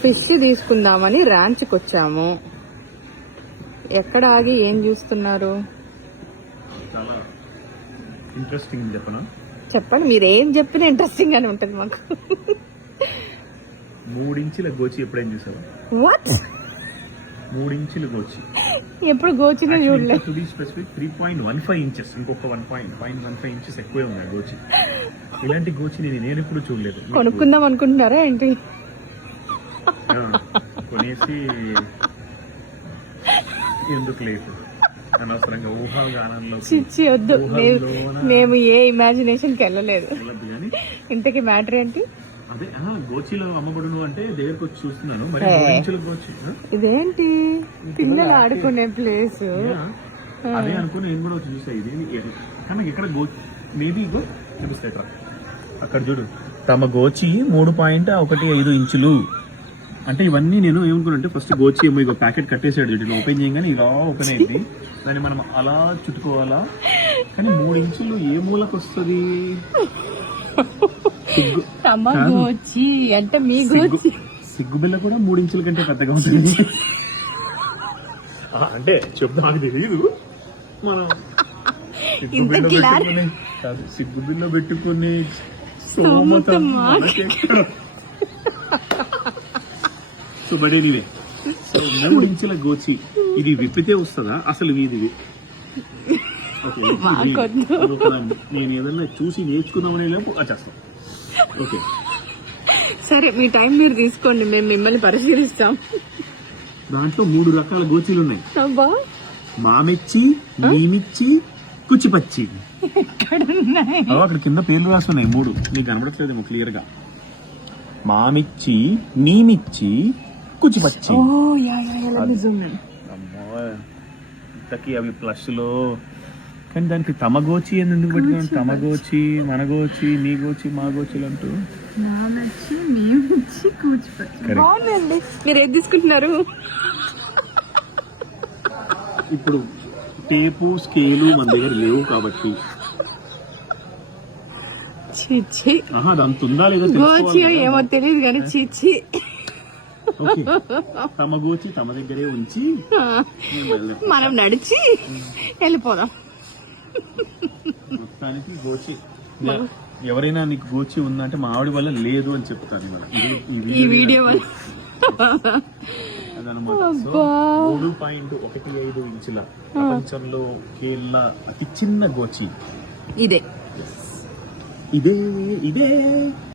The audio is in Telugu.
ఫిష్ తీసుకుందామని ర్యాంచ్కి వచ్చాము. ఎక్కడ ఆగి ఏం చూస్తున్నారు? చాలా ఇంట్రెస్టింగ్ చెప్పనా? చెప్పండి, మీరు ఏం చెప్పినా ఇంట్రెస్టింగ్ గానే ఉంటుంది మాకు. 3 ఇంచుల గోచి ఎప్పుడైనా చూసావా? వాట్? 3 ఇంచుల గోచి ఎప్పుడు గోచినే చూడలేదు. టు బి స్పెసిఫిక్ 3.15 ఇంచెస్, ఇంకొక 1.15 ఇంచెస్ ఎక్కువే ఉన్నాయి గోచి. ఇలాంటి గోచి నేను ఎప్పుడు చూడలేదు. కొనుక్కుందాం అనుకుంటున్నారా ఏంటి? కొనేసి ఎందుకు లేదు అనవసరంగా ఊహాగానంలో చిచ్చి వద్దు, మేము ఏ ఇమాజినేషన్కి వెళ్ళలేదు. కానీ ఇంతకీ మ్యాటర్ ఏంటి? అదే గోచిలో అమ్మబడును అంటే దగ్గరకు వచ్చి చూస్తున్నాను. మరి 3 ఇంచుల గోచి ఇదేంటి పిల్లలు ఆడుకునే ప్లేస్? అదే అనుకుని నేను కూడా వచ్చి చూసా. ఇది కానీ ఇక్కడ గోచి మేబీ ఇగో చూపిస్తాయి అక్కడ చూడు, తమ గోచి 3.15 ఇంచులు అంటే ఇవన్నీ నేను ఏమనుకున్నానంటే ఫస్ట్ గోచి ఏమో ఇగో ప్యాకెట్ కట్టేసాడు చూడు, ఓపెన్ చేయగానే ఇలా ఓపెన్ అయింది. దాన్ని మనం అలా చుట్టుకోవాలా. కానీ 3 ఇంచులు ఏ మూలకు వస్తుంది? అంటే మీ గోచి సిగ్గు బిల్ల కూడా 3 ఇంచుల కంటే పెద్దగా ఉంటుంది. అంటే చెప్తానికి తెలియదు. మనం సిగ్గు బిల్ల పెట్టుకుని సోమత సో బట్ ఎనీవే, సో 3 ఇంచుల గోచి ఇది విప్పితే వస్తుందా అసలు? ఇది నేను ఏదన్నా చూసి నేర్చుకుందామనే లేపు చేస్తాం. ఓకే సరే, మీ టైం మీరు తీసుకోండి, మేము మిమ్మల్ని పరిశీలిస్తాం. దాంట్లో 3 రకాల గోచీలు ఉన్నాయి. అబ్బా, మామిచ్చి, నీమిచ్చి, కుచిపచ్చి. అక్కడ కింద పేర్లు రాస్తున్నాయి 3. నీకు కనబడట్లేదేమో క్లియర్ గా. మామిచ్చి, నీమిచ్చి, కుచిపచ్చి. ఇంతకీ అవి ప్లస్ లో. కానీ దానికి తమగోచి ఎందుకు పెట్టుకున్నాను? తమగోచి, మనగోచి, నీ గోచి, మా గోచిలు అంటూ. బాగుందండి. మీరు ఏది తీసుకుంటున్నారు? ఇప్పుడు టేపు స్కేలు మన దగ్గర లేవు కాబట్టి చిచ్చి అది అంత ఉందా లేదా గోచి ఏమో తెలియదు కానీ చిచ్చి. తమ గోచి తమ దగ్గరే ఉంచి మనం నడిచి వెళ్ళిపోదాం. మొత్తానికి గోచి ఎవరైనా నీకు గోచి ఉందంటే మా ఆవిడ వల్ల లేదు అని చెప్తాను ఈ వీడియో వల్ల. అదనమాట. 3.15 ఇంచుల ప్రపంచంలో కేళ్ళ అతి చిన్న గోచి ఇదే.